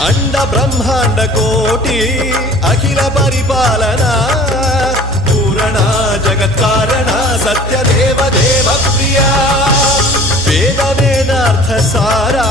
అండ బ్రహ్మాండ కోటి అఖిల పరిపాలన పూరణ జగత్కారణ సత్య దేవ దేవ ప్రియ వేద వేదార్థ సారా